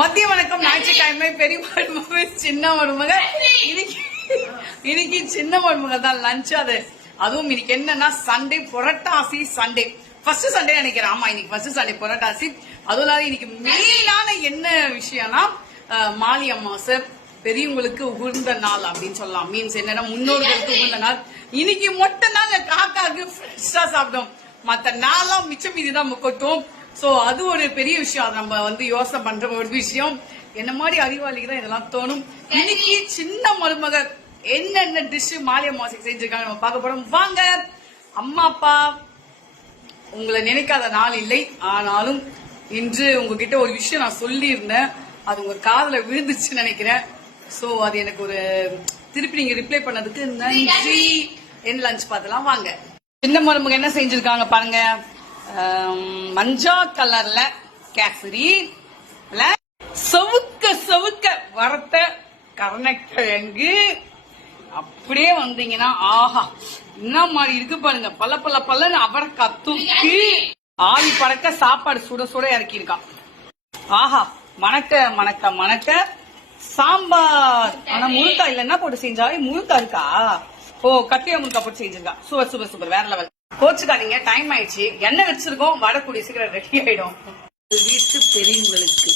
மத்திய வணக்கம். ஞாயிற்றுக்கிழமை பெரிய மருமக சின்ன மருமக இன்னைக்கு சின்ன மருமக தான் லஞ்ச். அதுவும் இன்னைக்கு என்னன்னா சண்டே, புரட்டாசி சண்டே, ஃபர்ஸ்ட் சண்டே நினைக்கிறேன். ஆமா, இன்னைக்கு ஃபர்ஸ்ட் சண்டே புரட்டாசி. அதுவும் இன்னைக்கு மெயினான என்ன விஷயம்னா மாலி அமாவாசை, பெரியவங்களுக்கு உகந்த நாள் அப்படின்னு சொல்லலாம். மீன்ஸ் என்னன்னா முன்னோர்களுக்கு உகந்த நாள். இன்னைக்கு மொட்டை நாள் காக்காக்கு ஃப்ரெஷ்ஷா சாப்பிட்டோம். மத்த நாளெல்லாம் மிச்சம் மீதிதான் கொட்டும். சோ அது ஒரு பெரிய விஷயம். அது நம்ம யோசனை பண்ற ஒரு விஷயம். என்ன மாதிரி அறிவாளிக்கு தான் இதெல்லாம் தோணும். இன்னைக்கு சின்ன மருமக என்னென்ன டிஷ் மாலி அமாவாசைக்கு செஞ்சிருக்காங்க நம்ம பார்க்க போறோம். வாங்க. அம்மா அப்பா உங்களை நினைக்காத நாள் இல்லை. ஆனாலும் இன்று உங்ககிட்ட ஒரு விஷயம் நான் சொல்லி இருந்தேன். அது உங்க காதுல விழுந்துச்சுன்னு நினைக்கிறேன். சோ அது எனக்கு ஒரு திருப்பி நீங்க ரிப்ளை பண்ணதுக்கு நன்றி. என்ன லஞ்ச் பார்த்தலாம் வாங்க. சின்ன மருமக என்ன செஞ்சிருக்காங்க பாருங்க. மஞ்சா கலர்ல கேசரி, செவுக்க செவுக்க வறுத்த கருணக்கிழங்கு. அப்படியே வந்தீங்கன்னா ஆஹா என்ன மாதிரி இருக்கு பாருங்க. பல பல பல்லன்னு அவரைக்காய் தூக்கி ஆவி பறக்க சாப்பாடு சுட சுட இறக்கி இருக்கான். ஆஹா மணக்க மணக்க மணக்க சாம்பார். ஆனா முருங்கா இல்ல, என்ன போட்டு செஞ்சா? முருங்கா இருக்கா? ஓ, கட்டிய முருங்கா போட்டு செஞ்சிருக்கா. சூப்பர் சூப்பர் சூப்பர், வேற லெவல். கோச்சுக்காதீங்க, டைம் ஆயிடுச்சு. எண்ணெய் வச்சிருக்கோம், வடக்கூடிய சீக்கிரம் ரெடி ஆயிடும். வீட்டு பெரியவங்களுக்கு